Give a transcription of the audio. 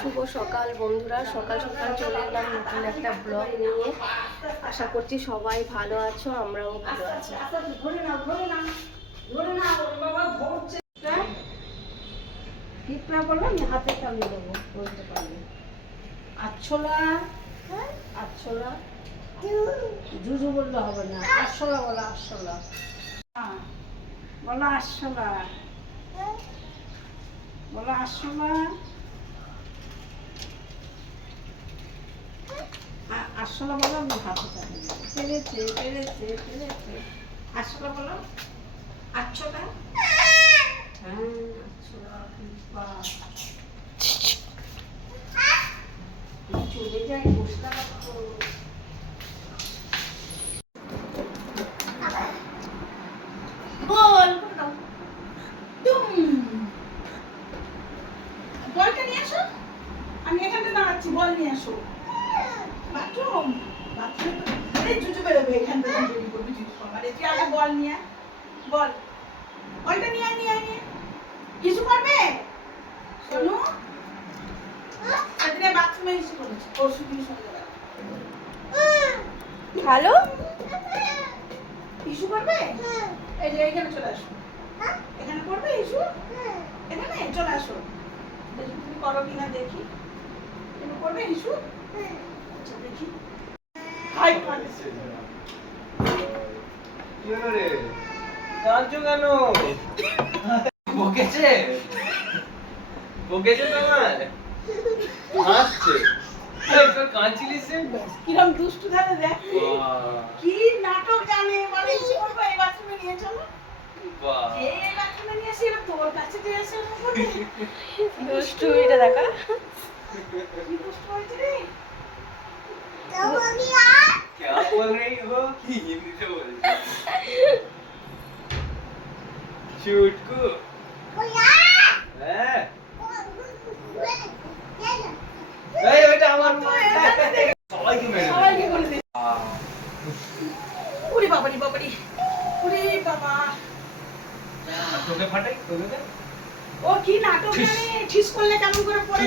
শুভ সকাল বন্ধুরা, সকাল সকাল চলে এলাম নতুন একটা ব্লগ নিয়ে। আশা করছি সবাই ভালো আছো, আমরাও ভালো আছি। হাতে চালিয়ে দেবো, বলতে পারবে। আচ্ছলা আচ্ছলা জুজু বললে হবে না, আরশোলা বলো, আরশোলা বলো, আরশোলা বলো, আরশোলা আরশোলা বলো। আমি হাতে চালিয়ে দেবো। পেরেছে পেরেছে পেরেছে। আরশোলা বলো, আচ্ছলা। হ্যাঁ, আচ্ছলা। চলে যায়, বসতে পারতো। বল বলটা নিয়ে আসো। আমি এখানে দাঁড়াচ্ছি, বল নিয়ে আসো। বাথরুম বাথরুমে জুজু বেরোবে এখান থেকে, বেরিয়ে পড়বে জুজু। আরে তুই আগে বল নিয়ে আয়, বল বলটা নিয়ে আয়, নিয়ে আয়, নিয়ে কিছু করবে শোনো। সেদিনে বাথরুমে এসে করেছি, পরশু দিন সন্ধ্যাবেলা। ভালো ইস্যু করবে? এই যে এখানে চলে আসো। এখানে করবে ইস্যু? এখানে চলে আসো। দেখি তুমি করো কিনা, দেখি তুমি করবে ইস্যু। আচ্ছা দেখি। হাই কাঁদছে। কি হলো রে? কাঁদছো কেন? বকেছে? বকেছে তোমার? হাসছে। এই তোর কাঁদছিলিস রে? কিরম দুষ্টু ধারে দেখ। বাহ, কি নাটক জানে, মানে ইস্যু করবে এই বাথরুমে নিয়ে চলো। বাহ। এই বাথরুমে নিয়ে এসে এবার তোর কাছে দিয়ে এসে করবে। দুষ্টু এটা দেখা। কি দুষ্টু হয়েছে রে। क्या बोल रही हो? कि हिंदी से बोल रही हो? चुटकू हैं? এই বেটা আমার সবাইকে মেরে দেবে। সবাইকে করে দে। ওরে বাবারি বাবারি, ওরে বাবা। আর তোকে ফাটাই তোকে দে। ও কি নাটক জানে, ঠিস করলে কেমন করে পড়ে।